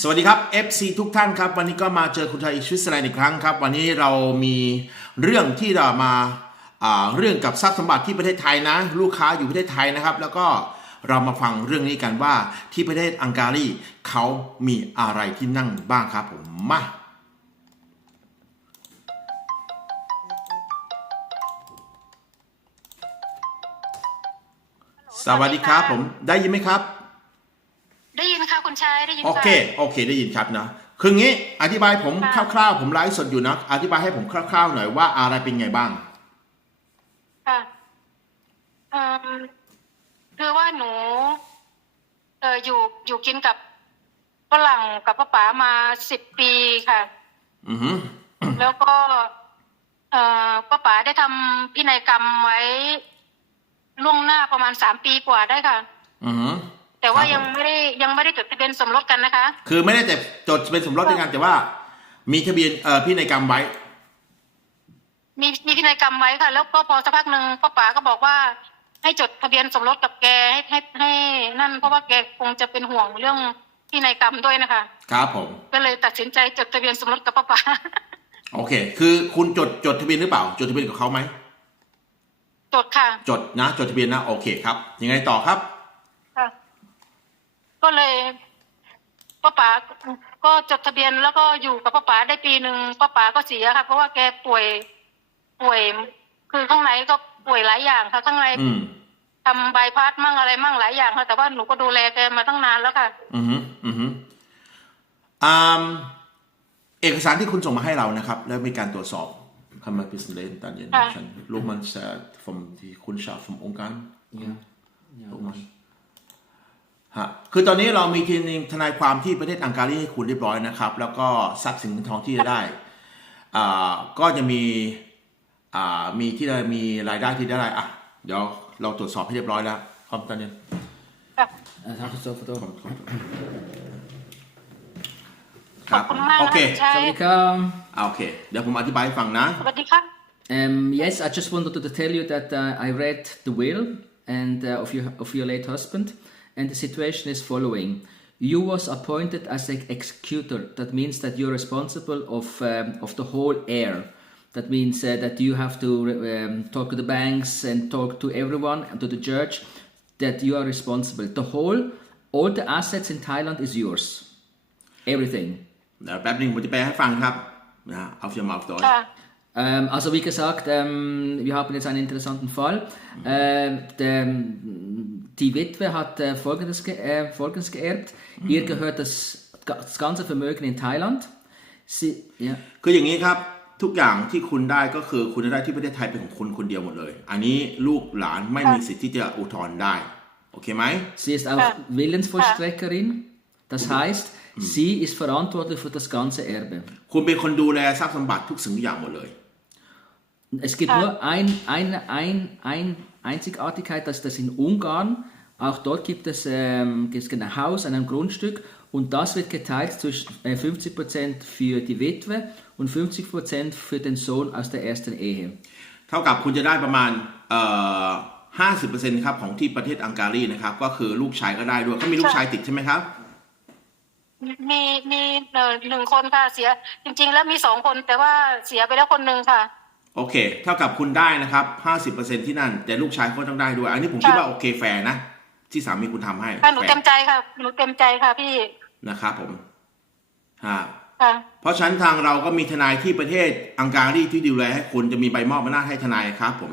สวัสดีครับ FC ทุกท่านครับ วันนี้ก็มาเจอคุณไทยสวิตเซอร์แลนด์อีกครั้งครับ วันนี้เรามีเรื่องที่เรามาาเรื่องกับทรัพย์สมบัติที่ประเทศไทยนะ ลูกค้าอยู่ประเทศไทยนะครับ แล้วก็เรามาฟังเรื่องนี้กันว่าที่ประเทศอังการีเขามีอะไรที่นั่งบ้างครับผมมาสวัสดีครับผมได้ยินไหมครับ ค่ะคุณชายได้ยินโอค่ะเคโอเคได้ยินครับนะคืองี้อธิบายผมค่ะคร่าวๆ ผมไลฟ์สดอยู่นะอธิบายให้ผมคร่าวๆหน่อยว่าอะไรเป็นไงบ้างค่ะเอ่อคือว่าหนูเอออยู่อยู่กินกับฝรั่งกับป้าป๋ามาสิบปีค่ะ อือหือแล้วก็ เอ่อป้าป๋าได้ทำพินัยกรรมไว้ล่วงหน้าประมาณสามปีกว่าได้ค่ะ อือหือ แต่ว่าครับยังไม่ได้ยังไม่ได้จดทะเบียนสมรสกันนะคะ คือไม่ได้แต่จดเป็นสมรสด้วยกันแต่ว่า มีทะเบียนเอ่อพินัยกรรมไว้ มีมีพินัยกรรมไว้ค่ะ แล้วก็พอสักพักหนึ่งป้าป๋าก็บอกว่า ให้จดทะเบียนสมรสกับแกให้ให้ให้นั่นเพราะว่าแกคงจะเป็นห่วงเรื่องพินัยกรรมด้วยนะคะ ครับผม ก็เลยตัดสินใจจดทะเบียนสมรสกับป้าป๋าโอเค คือคุณจดจดทะเบียนหรือเปล่า จดทะเบียนกับเขาไหมจดค่ะ จดนะ จดทะเบียนนะ โอเคครับ ยังไงต่อครับค่ะ ก็เลยป้าป๋าก็จดทะเบียนแล้วก็อยู่กับป้าป๋าได้ปีหนึ่งป้าป๋าก็เสียค่ะ เพราะว่าแกป่วย ป่วย คือข้างในก็ป่วยหลายอย่างค่ะ ข้างในอืม ทำใบายพาสมั่งอะไรมั่งหลายอย่างค่ะ แต่ว่าหนูก็ดูแลแกมาตั้งนานแล้วค่ะ อือหืออือหืออ่าเอกสารที่คุณส่งมาให้เรานะครับ แล้วมีการตรวจสอบคำมาพิสเลนตันเย็นค่ะ ฉันลูกมันแซดฟมที่คุณชาฟมองค์การ Ja. ja ลูกมัน ฮะคือตอนนี้เรามีทีมทนายความที่ประเทศอังการีให้คุณเรียบร้อยนะครับ แล้วก็ทรัพย์สินเงินทองที่จะได้อ่าก็จะมีอ่ามีที่ได้มีรายได้ที่ได้อะเดี๋ยวเราตรวจสอบให้เรียบร้อยแล้วพร้อมตอนนี้ค่ะ Das hast du sofort auch. คขอรับบคุณมากโอนะเคคุณชาย Sawadika. อะโอเค เดี๋ยวผมอธิบายให้ฟังนะ สวัสดีค่ะ Um, yes, I just wanted to tell you that uh, I read the will and uh, of your of your late husband, and the situation is following. You was appointed as an executor. That means that you're responsible of um, of the whole heir. That means uh, that you have to um, talk to the banks and talk to everyone and to the church that you are responsible. The whole, all the assets in Thailand is yours. Everything. เดี๋ยวแป๊บหนึงผมจะแปลให้ฟังครับนะเอาเฟีย มาเอาตัว ค่ะ Ähm, also wie gesagt, ähm, wir haben jetzt einen interessanten Fall. Ähm, der, die Witwe hat äh, Folgendes, ge äh, Folgendes geerbt. Ihr gehört das, das ganze Vermögen in Thailand. Sie, ja. คืออย่างนี้ครับ ทุกอย่างที่คุณได้ก็คือคุณได้ที่ประเทศไทยเป็นของคุณคนเดียวหมดเลย อันนี้ลูกหลานไม่มีสิทธิ์ที่จะอุทธรณ์ได้ โอเคไหม Sie ist auch Willensvollstreckerin. Das heißt, sie ist verantwortlich für das ganze Erbe. คุณเป็นคนดูแลทรัพย์สมบัติทุกสิ่งทุกอย่างหมดเลย Es gibt nur ein, eine ein, ein Einzigartigkeit, dass das in Ungarn, auch dort gibt es, ähm, gibt es ein Haus, ein Grundstück und das wird geteilt zwischen äh, 50% für die Witwe und 50% für den Sohn aus der ersten Ehe. เท่ากับคุณจะได้ประมาณเอ่อห้าสิบเปอร์เซ็นต์ครับของที่ประเทศอังการีนะครับ ก็คือลูกชายก็ได้ด้วยเขามีลูกชายติดใช่ไหมครับ มีมีเอ่อหนึ่งคนค่ะเสีย จริง ๆ แล้วมีสองคนแต่ว่าเสียไปแล้วคนหนึ่งค่ะ โอเค เท่ากับคุณได้นะครับห้าสิบเปอร์เซ็นต์ที่นั่น แต่ลูกชายก็ต้องได้ด้วย อันนี้ผมคิดว่าโอเคแฟร์นะ ที่สามีคุณทำให้ค่ะหนูแฟเต็มร์ใจค่ะหนูเต็มใจค่ะพี่นะครับผมฮะค่ะเพราะฉะนั้นทางเราก็มีทนายที่ประเทศอังการีที่ดูแลให้คุณจะมีใบมอบอำนาจให้ทนายครับผม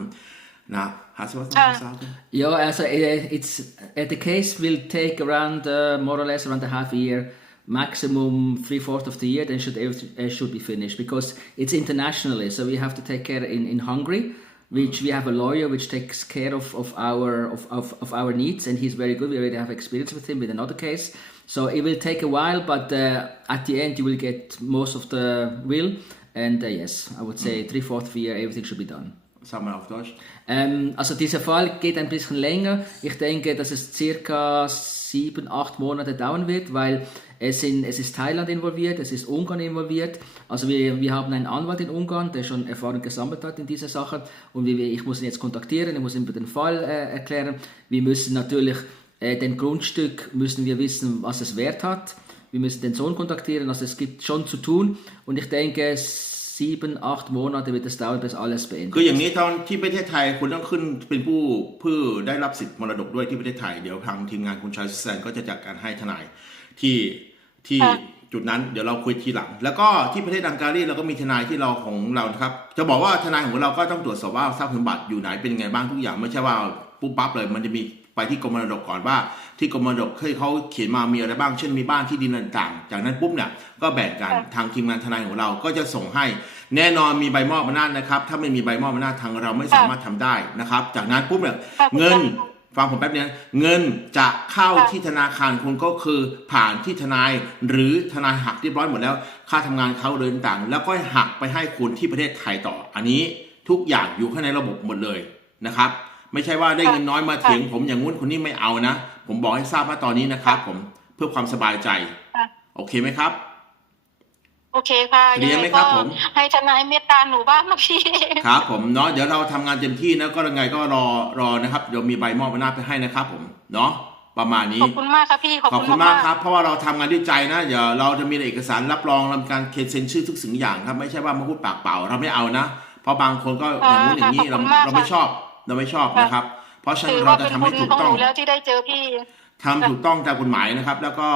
นะฮะสวัสดีครับ Yeah, also uh, it's uh, the case will take around uh, more or less around a half a year, maximum three fourths of the year. Then should everything uh, should be finished because it's internationally. So we have to take care in, in Hungary, which we have a lawyer which takes care of, of our of, of, of our needs, and he's very good. We already have experience with him with another case. So it will take a while, but uh, at the end you will get most of the will. And uh, yes, I would say three fourths of a year everything should be done. Sag mal auf Deutsch. Ähm, also dieser Fall geht ein bisschen länger. Ich denke, dass es circa sieben, acht Monate dauern wird, weil es, in, es ist Thailand involviert, es ist Ungarn involviert. Also wir, wir haben einen Anwalt in Ungarn, der schon Erfahrung gesammelt hat in dieser Sache. Und wir, ich muss ihn jetzt kontaktieren, ich muss ihm den Fall äh, erklären. Wir müssen natürlich Äh, den Grundstück müssen wir wissen, was es Wert hat. Wir müssen den Sohn kontaktieren, also es gibt schon zu tun. Und ich denke, sieben, acht Monate wird es dauern, bis alles คือ beendet อย่าง ist. นี้ตอนที่ประเทศไทยคุณต้องขึ้นเป็นผู้เพื่อได้รับสิทธิ์มรดกด้วยที่ประเทศไทย เดี๋ยวทางทีมงานคุณชายสแซนก็จะจัดการให้ทนายที่ที่ค่ะจุดนั้นเดี๋ยวเราคุยทีหลัง แล้วก็ที่ประเทศอังการีเราก็มีทนายที่เราของเรานะครับ จะบอกว่าทนายของเราก็ต้องตรวจสอบว่าทรัพย์สมบัติอยู่ไหนเป็นไงบ้างทุกอย่างไม่ใช่ว่า ปุ๊บปั๊บเลย มันจะมีไปที่กรมมรดกก่อนว่า ที่กรมมรดกเคยเขาเขียนมามีอะไรบ้างเช่นมีบ้านที่ดินต่างๆ จากนั้นปุ๊บเนี่ยก็แบ่งกันทางทีมงานทนายของเราก็จะส่งให้ แน่นอนมีใบมอบอำนาจนะครับ ถ้าไม่มีใบมอบอำนาจทางเราไม่สามารถทำได้นะครับ จากนั้นปุ๊บเนี่ยค่ะเงินฟังผมแป๊บนึงเงินจะเข้าค่ะที่ธนาคารคุณก็คือผ่านที่ทนายหรือทนายหักเรียบร้อยหมดแล้ว ค่าทำงานเขาเดินต่าง แล้วก็หักไปให้คุณที่ประเทศไทยต่อ อันนี้ทุกอย่างอยู่ข้างในระบบหมดเลยนะครับ ไม่ใช่ว่าได้เงินน้อยมาเถียงผมอย่างงู้นคนนี้ไม่เอานะ ผมบอกให้ทราบว่าตอนนี้นะครับ ผมเพื่อความสบายใจค่ะโอเคไหมครับ โอเคค่ะเคลียร์ไหมงงครับก็ผมให้ทนายเมตตาหนูบ้างนะพี่ครับผมเนาะเดี๋ยวเราทำงานเต็มที่นะก็ยังไงก็รอรอนะครับเดี๋ยวมีใบมอบอำนาจไปให้นะครับ ผมเนาะประมาณนี้ขอบคุณมากครับพี่ขอบขอบคุคุณณมากมากครับเพราะว่าเราทำงานด้วยใจนะเดี๋ยวเราจะมีเอกสารรับรองทำการเซ็นชื่อทุกสิ่งอย่างครับไม่ใช่ว่ามาพูดปากเปล่า เราไม่เอานะเพราะบางคนก็อย่างนู้นอย่างนี้เราเราไม่ชอบ เราไม่ชอบนะครับ เพราะฉะถืนั้นอเราว่าจะเป็นทำบุให้ญถูกของต้หองนูแล้วที่ได้เจอพี่ทำถูกต้องตามกฎหมายนะครับ แล้วก็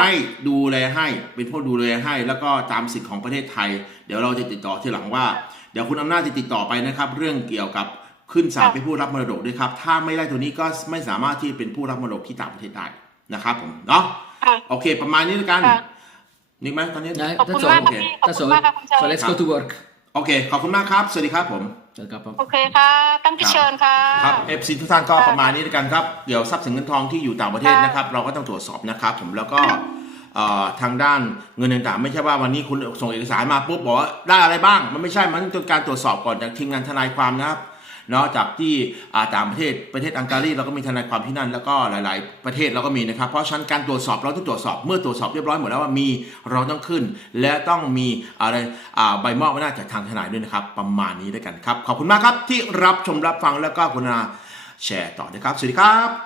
ให้ดูแลให้เป็นผู้ดูแลให้ แล้วก็ตามสิทธิ์ของประเทศไทย เดี๋ยวเราจะติดต่อทีหลังว่า เดี๋ยวคุณอำนาจจะติดต่อไปนะครับ เรื่องเกี่ยวกับขึ้นศาลค่ะเป็นผู้รับมรดกด้วยครับ ถ้าไม่ได้ตัวนี้ก็ไม่สามารถที่เป็นผู้รับมรดกที่ต่างประเทศได้นะครับผมเนาะค่ะโอเค ประมาณนี้แล้วกันค่ะนี่ไหมตอนนี้ No, ขอบคุณ that's มาก all. ครับ Okay. พี่ขอบ That's คุณ all. มากครับคุณชาย So let's go to work. โอเค ขอบคุณมากครับ สวัสดีครับผม Welcome. โอเคค่ะ ตั้งที่เชิญค่ะ ครับเอฟซีทุกท่านก็ประมาณนี้แล้วกันครับ เดี๋ยวทรัพย์สินเงินทองที่อยู่ต่างประเทศค่ะนะครับ เราก็ต้องตรวจสอบนะครับ ผมแล้วก็เอ่อทางด้านเงินต่างๆ ไม่ใช่ว่าวันนี้คุณส่งเอกสารมาปุ๊บบอกว่าได้อะไรบ้าง มันไม่ใช่มันต้องการตรวจสอบก่อนจากทีมงานทนายความนะครับเนาะจากที่ต่างประเทศประเทศอังการีเราก็มีทนายความที่นั่นแล้วก็หลาย ๆ ประเทศเราก็มีนะครับ เพราะฉะนั้นการตรวจสอบเราต้องตรวจสอบเมื่อตรวจสอบเรียบร้อยหมดแล้วว่ามีเราต้องขึ้น และต้องมีอะไรใบมอบอำนาจจากทางทนายด้วยนะครับ ประมาณนี้ด้วยกันครับ ขอบคุณมากครับที่รับชมรับฟังแล้วก็คุณาแชร์ต่อนะครับ สวัสดีครับ